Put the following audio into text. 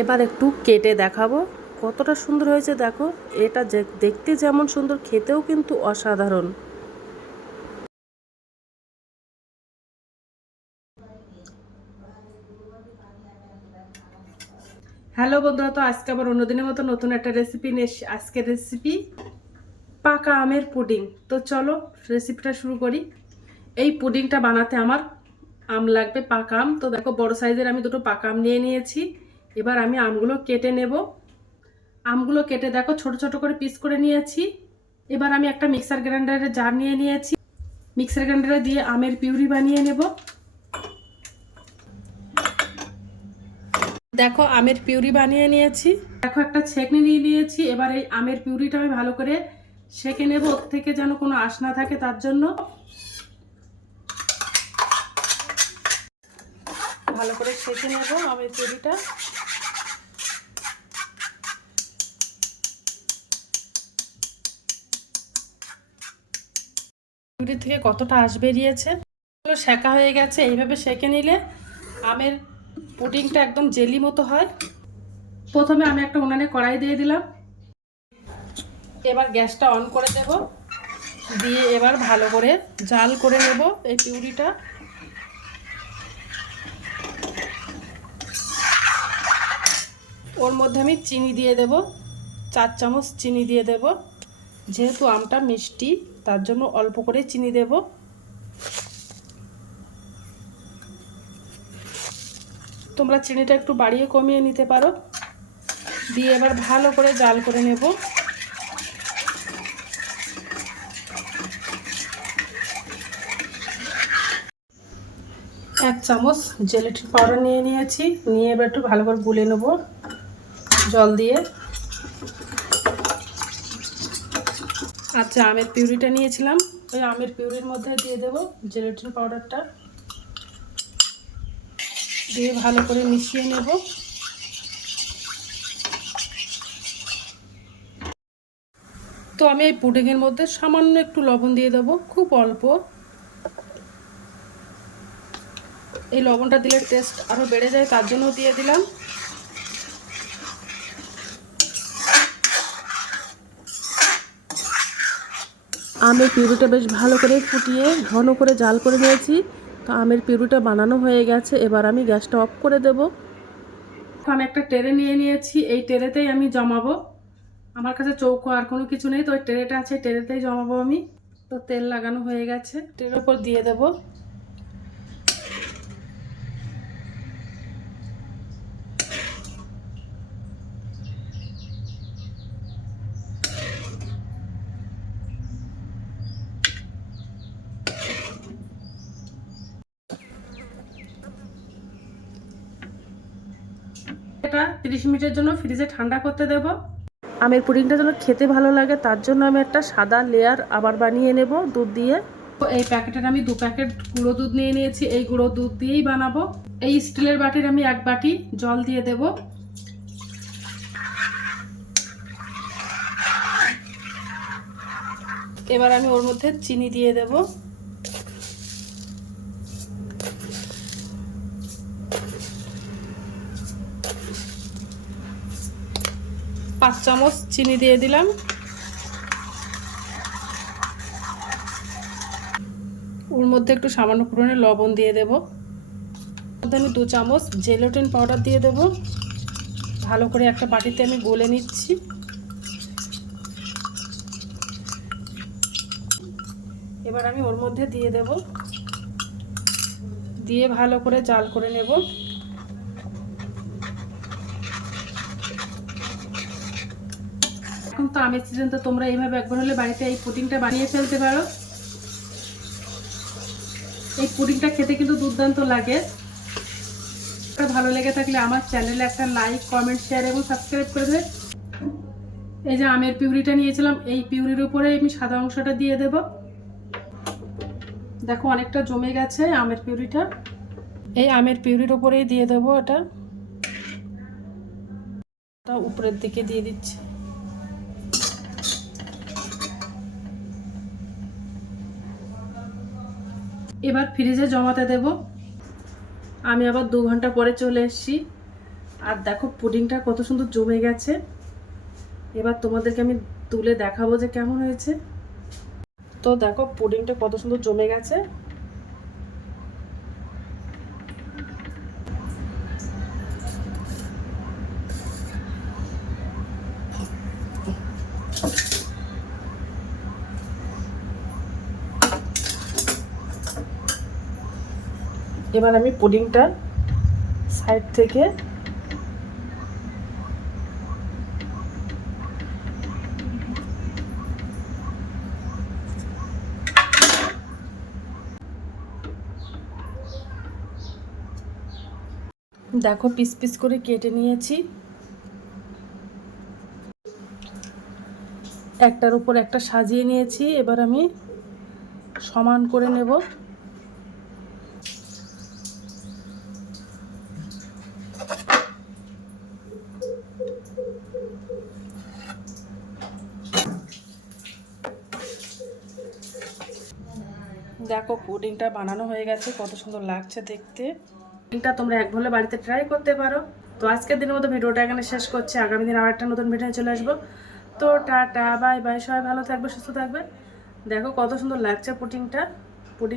এবার একটু কেটে দেখাবো কতটা সুন্দর হয়েছে। দেখো, এটা দেখতে যেমন সুন্দর, খেতেও কিন্তু অসাধারণ। হ্যালো বন্ধুরা, তো আজকে আবার অন্যদিনের মতো নতুন একটা রেসিপি নিয়ে আজকের রেসিপি পাকা আমের পুডিং। তো চলো রেসিপিটা শুরু করি। এই পুডিংটা বানাতে আমার আম লাগবে, পাকা আম। তো দেখো, বড় সাইজের আমি দুটো পাকা আম নিয়ে নিয়েছি। এবার আমি আমগুলো কেটে নেব। আমগুলো কেটে দেখো ছোট ছোট করে পিস করে নিয়েছি। এবার আমি একটা মিক্সার গ্রাইন্ডারের জার নিয়ে নিয়েছি। মিক্সার গ্রাইন্ডারে দিয়ে আমের পিউরি বানিয়ে নেব। দেখো, আমের পিউরি বানিয়ে নিয়েছি। দেখো, একটা ছেঁকনি নিয়ে নিয়েছি। এবার এই আমের পিউরিটা আমি ভালো করে সেঁকে নেব, ওর থেকে যেন কোনো আঁশ না থাকে তার জন্য। ভালো করে সেঁকে নেব আমের পিউরিটা। পিউরি থেকে কতটা আঁশ বেরিয়েছে। সেঁকা হয়ে গেছে। এইভাবে সেঁকে নিলে আমের পুডিংটা একদম জেলি মতো হয়। প্রথমে আমি একটা উনানে কড়াই দিয়ে দিলাম। এবার গ্যাসটা অন করে দেব, দিয়ে এবার ভালো করে জাল করে নেব এই পিউরিটা। ওর মধ্যে আমি চিনি দিয়ে দেব, 4 চামচ চিনি দিয়ে দেব। যেহেতু আমটা মিষ্টি তার জন্য অল্প করে চিনি দেব। তোমরা চিনিটা একটু বাড়িয়ে কমিয়ে নিতে পারো। দিয়ে এবার ভালো করে জাল করে নেব। এক চামচ জেলেটিন পাউডার নিয়ে নিয়েছি। নিয়ে এবার একটু ভালো করে গুলে নেব জল দিয়ে। আচ্ছা, আমের পিউরিটা নিয়েছিলাম, ওই আমের পিউরির মধ্যে দিয়ে দেব জেলেটিন পাউডারটা। দিয়ে ভালো করে মিশিয়ে নেব। তো আমি এই পুডিংয়ের মধ্যে সামান্য একটু লবণ দিয়ে দেবো, খুব অল্প। এই লবণটা দিলে টেস্ট আরও বেড়ে যায়, তার জন্য দিয়ে দিলাম। আমের পিউরিটা বেশ ভালো করে ফুটিয়ে ঘন করে জাল করে নিয়েছি। তো আমের পিউরিটা বানানো হয়ে গেছে। এবার আমি গ্যাসটা অফ করে দেব। আমি একটা ট্রে নিয়ে নিয়েছি, এই ট্রেতেই আমি জমাবো। আমার কাছে চৌকো আর কোনো কিছু নেই, তো ওই ট্রেটা আছে, ট্রেতেই জমাবো আমি। তো তেল লাগানো হয়ে গেছে, ট্রের ওপর দিয়ে দেব। এটা 30 মিনিটের জন্য ফ্রিজে ঠান্ডা করতে দেব। আমের পুডিংটা যেন খেতে ভালো লাগে তার জন্য আমি একটা সাদা লেয়ার আবার বানিয়ে নেব দুধ দিয়ে। তো এই প্যাকেটের আমি 2 প্যাকেট গুঁড়ো দুধ নিয়ে নিয়েছি। এই গুঁড়ো দুধ দিয়েই বানাবো। এই স্টিলের বাটির আমি 1 বাটি জল দিয়ে দেব। এবার আমি ওর মধ্যে চিনি দিয়ে দেব। পাঁচ চামচ চিনি দিয়ে দিলাম। ওর মধ্যে একটু সামান্য পরিমাণে লবণ দিয়ে দেব। আমি 2 চামচ জেলেটিন পাউডার দিয়ে দেব। ভালো করে একটা বাটিতে আমি গলে নিচ্ছি। এবার আমি ওর মধ্যে দিয়ে দেব, দিয়ে ভালো করে জাল করে নেব। এখন তো আমের সিজন, তো তোমরা এইভাবে একবার হলে বাড়িতে এই পুডিংটা বানিয়ে ফেলতে পারো। এই পুডিংটা খেতে কিন্তু দুর্দান্ত লাগে। ভালো লেগে থাকলে আমার চ্যানেলে একটা লাইক, কমেন্ট, শেয়ার এবং সাবস্ক্রাইব করে দেবে। এই যে আমের পিউরিটা নিয়েছিলাম, এই পিউরির উপরে আমি সাদা অংশটা দিয়ে দেব। দেখো অনেকটা জমে গেছে আমের পিউরিটা। এই আমের পিউরির উপরেই দিয়ে দেব এটা উপরের দিকে দিয়ে দিচ্ছি। এবার ফ্রিজে জমাতে দেব। আমি আবার 2 ঘন্টা পরে চলে এসেছি। আর দেখো পুডিংটা কত সুন্দর জমে গেছে। এবার তোমাদেরকে আমি তুলে দেখাবো যে কেমন হয়েছে। তো দেখো পুডিংটা কত সুন্দর জমে গেছে। এবার আমি পুডিংটা সাইড থেকে দেখো পিস পিস করে কেটে নিয়েছি। একটার উপর একটা সাজিয়ে নিয়েছি। এবার আমি সমান করে নেব। দেখো পুডিংটা বানানো হয়ে গেছে, কত সুন্দর লাগছে দেখতে। পুডিংটা তোমরা একভাবে বাড়িতে ট্রাই করতে পারো। তো আজকের দিনের মতো ভিডিওটা এখানে শেষ করছি। আগামী দিন আবার একটা নতুন ভিডিও চলে আসবো। তো টাটা, বাই বাই, সবাই ভালো থাকবে, সুস্থ থাকবে। দেখো কত সুন্দর লাগছে পুডিংটা। পুডিং